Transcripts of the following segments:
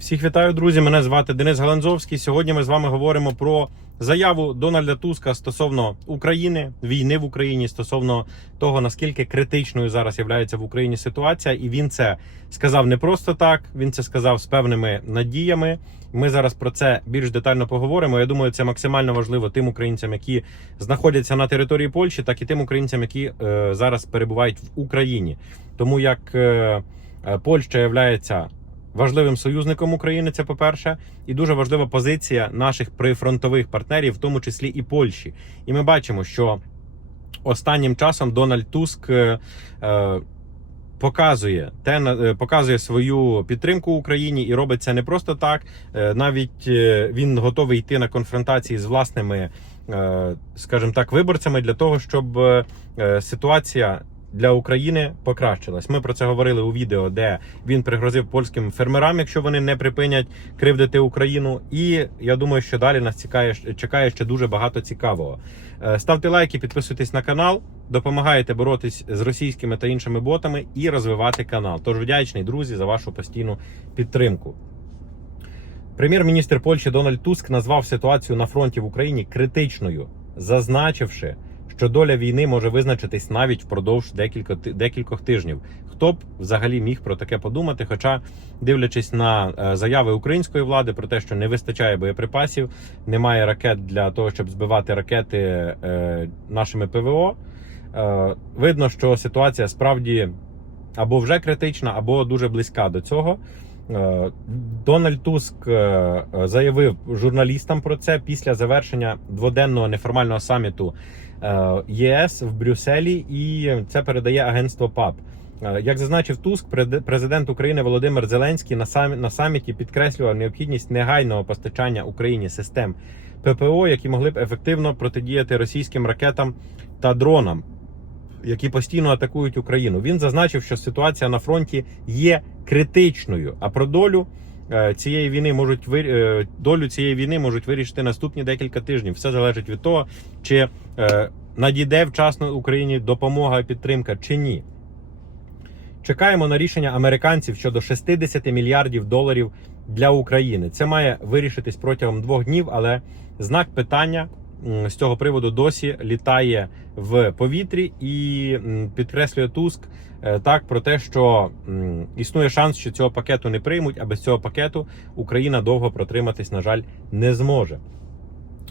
Всіх вітаю, друзі. Мене звати Денис Галанзовський. Сьогодні ми з вами говоримо про заяву Дональда Туска стосовно України, війни в Україні, стосовно того наскільки критичною зараз є в Україні ситуація, і він це сказав не просто так. Він це сказав з певними надіями. Ми зараз про це більш детально поговоримо. Я думаю, це максимально важливо тим українцям, які знаходяться на території Польщі, так і тим українцям, які е, зараз перебувають в Україні. Тому як е, е, Польща являється важливим союзником України. Це по-перше, і дуже важлива позиція наших прифронтових партнерів, в тому числі і Польщі. І ми бачимо, що останнім часом Дональд Туск. е, е, Показує те е, показує свою підтримку Україні і робить це не просто так. Навіть він готовий йти на конфронтації з власними, скажімо так, виборцями для того, щоб ситуація для України покращилась. Ми про це говорили у відео, де він пригрозив польським фермерам, якщо вони не припинять кривдити Україну. І я думаю, що далі нас чекає, чекає ще дуже багато цікавого. Е, Ставте лайки, підписуйтесь на канал, допомагаєте боротись з російськими та іншими ботами і розвивати канал. Тож вдячний, друзі, за вашу постійну підтримку. Прем'єр-міністр Польщі Дональд Туск назвав ситуацію на фронті в Україні критичною, зазначивши, що доля війни може визначитись навіть впродовж декілька декількох тижнів. Хто б взагалі міг про таке подумати? Хоча, дивлячись на е, заяви української влади про те, що не вистачає боєприпасів, немає ракет для того, щоб збивати ракети е, нашими ПВО, е, видно, що ситуація справді або вже критична, або дуже близька до цього. Е, Дональд Туск е, заявив журналістам про це після завершення дводенного неформального саміту е, ЄС в Брюсселі, і це передає агентство ПАП. Як зазначив Туск, президент України Володимир Зеленський на саміті підкреслював необхідність негайного постачання Україні систем ППО, які могли б ефективно протидіяти російським ракетам та дронам, які постійно атакують Україну. Він зазначив, що ситуація на фронті є критичною, а про долю. е, Цієї війни можуть вир- е, долю цієї війни можуть вирішити наступні декілька тижнів. Все залежить від того, чи е, надійде вчасно Україні допомога і підтримка чи ні. Чекаємо на рішення американців щодо 60 мільярдів доларів для України. Це має вирішитись протягом двох днів, але знак питання з цього приводу досі літає в повітрі і підкреслює Туск е, так про те, що існує шанс, що цього пакету не приймуть, а без цього пакету Україна довго протриматись, на жаль, не зможе.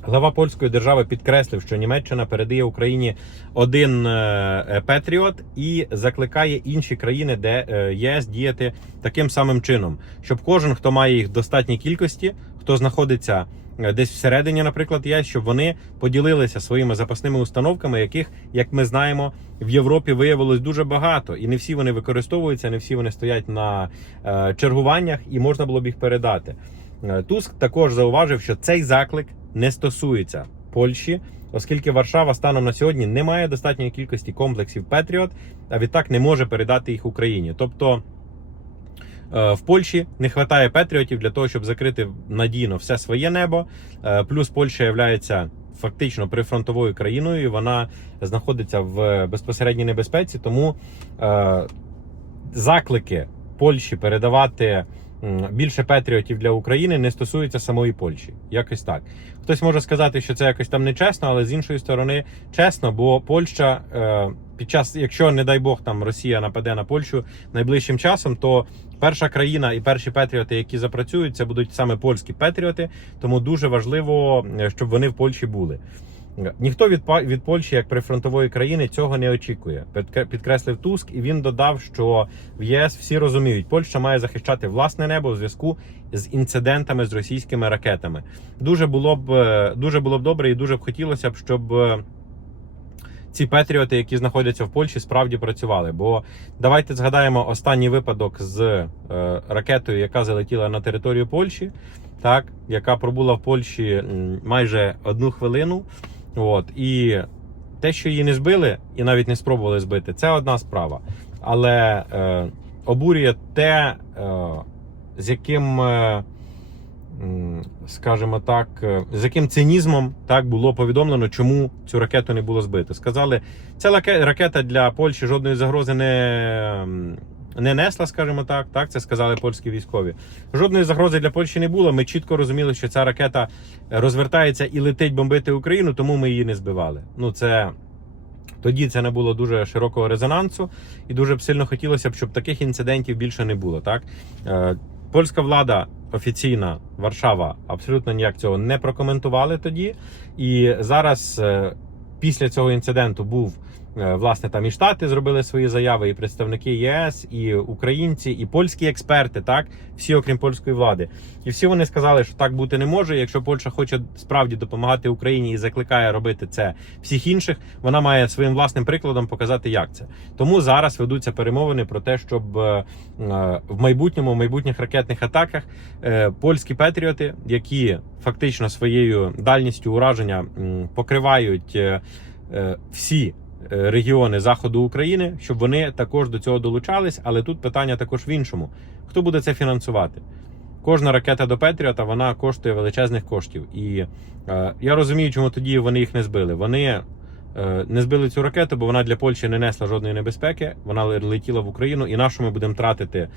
Глава польської держави підкреслив, що Німеччина передає Україні один е, Петріот і закликає інші країни, де е, ЄС діяти таким самим чином, щоб кожен, хто має їх в достатній кількості, хто знаходиться е, десь всередині, наприклад, ЄС, щоб вони поділилися своїми запасними установками, яких, як ми знаємо, в Європі виявилось дуже багато, і не всі вони використовуються, не всі вони стоять на е, чергуваннях, і можна було б їх передати. Е, Туск також зауважив, що цей заклик не стосується Польщі, оскільки Варшава станом на сьогодні не має достатньої кількості комплексів Петріот, а відтак не може передати їх Україні. Тобто в Польщі не вистачає патріотів для того, щоб закрити надійно все своє небо. Е, Плюс Польща є фактично прифронтовою країною. і Вона знаходиться в безпосередній небезпеці, тому е, заклики Польщі передавати більше патріотів для України не стосуються самої Польщі. Якось так. Хтось може сказати, що це якось там нечесно, але з іншої сторони чесно, бо Польща е, під час, якщо не дай Бог там Росія нападе на Польщу найближчим часом, то перша країна і перші патріоти, які запрацюють, це будуть саме польські патріоти. Тому дуже важливо, е, щоб вони в Польщі були. Ніхто від від Польщі, як прифронтової країни, цього не очікує. Підкре- Підкреслив Туск, і він додав, що в ЄС всі розуміють, Польща має захищати власне небо у зв'язку з інцидентами з російськими ракетами. Дуже було б е, дуже було б добре, і дуже б хотілося б, щоб. е, Ці патріоти, які знаходяться в Польщі, справді працювали. Бо давайте згадаємо останній випадок з е, ракетою, яка залетіла на територію Польщі, так яка пробула в Польщі майже одну хвилину. От і те, що її не збили, і навіть не спробували збити, це одна справа. Але е, обурює те, е, з яким, е, скажімо так, е, з яким цинізмом так було повідомлено, чому цю ракету не було збито. Сказали, ця ракета для Польщі жодної загрози не, не несла, скажімо так. Так це сказали польські військові. Жодної загрози для Польщі не було. Ми чітко розуміли, що ця ракета розвертається і летить бомбити Україну, тому ми її не збивали. Ну це. Тоді це не було дуже широкого резонансу, і дуже б сильно хотілося б, щоб таких інцидентів більше не було. Так Е, польська влада офіційна Варшава абсолютно ніяк цього не прокоментували тоді. І зараз, е, після цього інциденту, був власне там і штати зробили свої заяви, і представники ЄС, і українці, і польські експерти, так всі, окрім польської влади. І всі вони сказали, що так бути не може. Якщо Польща хоче справді допомагати Україні і закликає робити це всіх інших, вона має своїм власним прикладом показати, як це. Тому зараз ведуться перемовини про те, щоб е, е, в майбутньому, в майбутніх ракетних атаках е, польські патріоти, які фактично своєю дальністю ураження покривають е, е, всі. Е, Регіони заходу України, щоб вони також до цього долучались, але тут питання також в іншому: хто буде це фінансувати? Кожна ракета до Петріота вона коштує величезних коштів. І е, я розумію, чому тоді вони їх не збили. Вони е, не збили цю ракету, бо вона для Польщі не несла жодної небезпеки. Вона летіла в Україну, і на що ми будемо тратити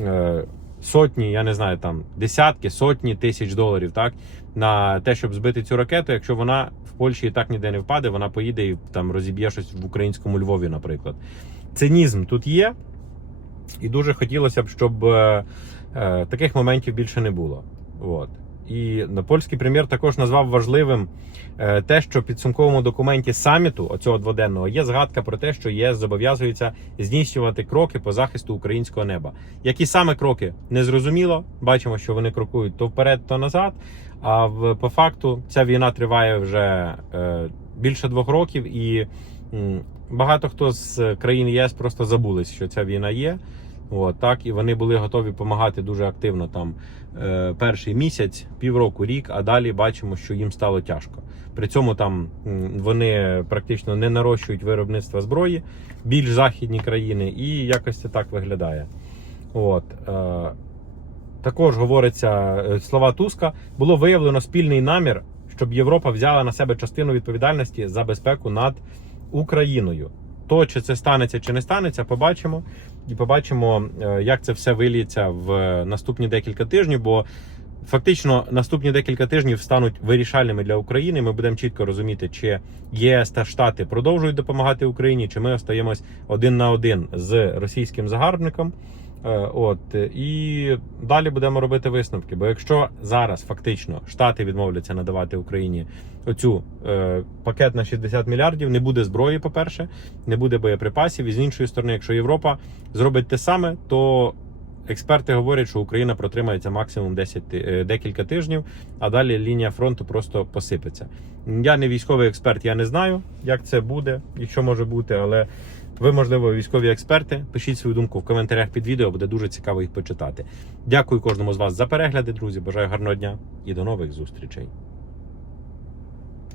е, сотні, я не знаю, там десятки, сотні тисяч доларів, так на те, щоб збити цю ракету, якщо вона в Польщі і так ніде не впаде, вона поїде і там розіб'є щось в українському Львові, наприклад. Цинізм тут є, і дуже хотілося б, щоб е, е, таких моментів більше не було. От. І на- польський прем'єр також назвав важливим е, те, що в підсумковому документі саміту оцього дводенного є згадка про те, що ЄС зобов'язується здійснювати кроки по захисту українського неба. Які саме кроки не зрозуміло. Бачимо, що вони крокують то вперед, то назад. А в по факту ця війна триває вже е, більше двох років, і багато хто з країн ЄС просто забулись, що ця війна є. От, так, і вони були готові допомагати дуже активно там е, перший місяць, півроку, рік, а далі бачимо, що їм стало тяжко. При цьому там вони практично не нарощують виробництва зброї, більш західні країни, і якось це так виглядає. От, е, також говориться е, слова Туска. Було виявлено спільний намір, щоб Європа взяла на себе частину відповідальності за безпеку над Україною. То, чи це станеться, чи не станеться, побачимо. І побачимо, е, як це все виліється в е, наступні декілька тижнів. Бо фактично наступні декілька тижнів стануть вирішальними для України. Ми будемо чітко розуміти, чи ЄС та Штати продовжують допомагати Україні, чи ми остаємось один на один з російським загарбником. Е, От і далі будемо робити висновки. Бо якщо зараз фактично Штати відмовляться надавати Україні оцю е, пакет на 60 мільярдів, не буде зброї, по-перше, не буде боєприпасів. І з іншої сторони, якщо Європа зробить те саме, то експерти говорять, що Україна протримається максимум 10, е, декілька тижнів, а далі лінія фронту просто посипеться. Я не військовий експерт, я не знаю, як це буде, якщо може бути, але. Ви, можливо, військові експерти. Пишіть свою думку в коментарях під відео, буде дуже цікаво їх почитати. Дякую кожному з вас за перегляди, друзі. Бажаю гарного дня і до нових зустрічей.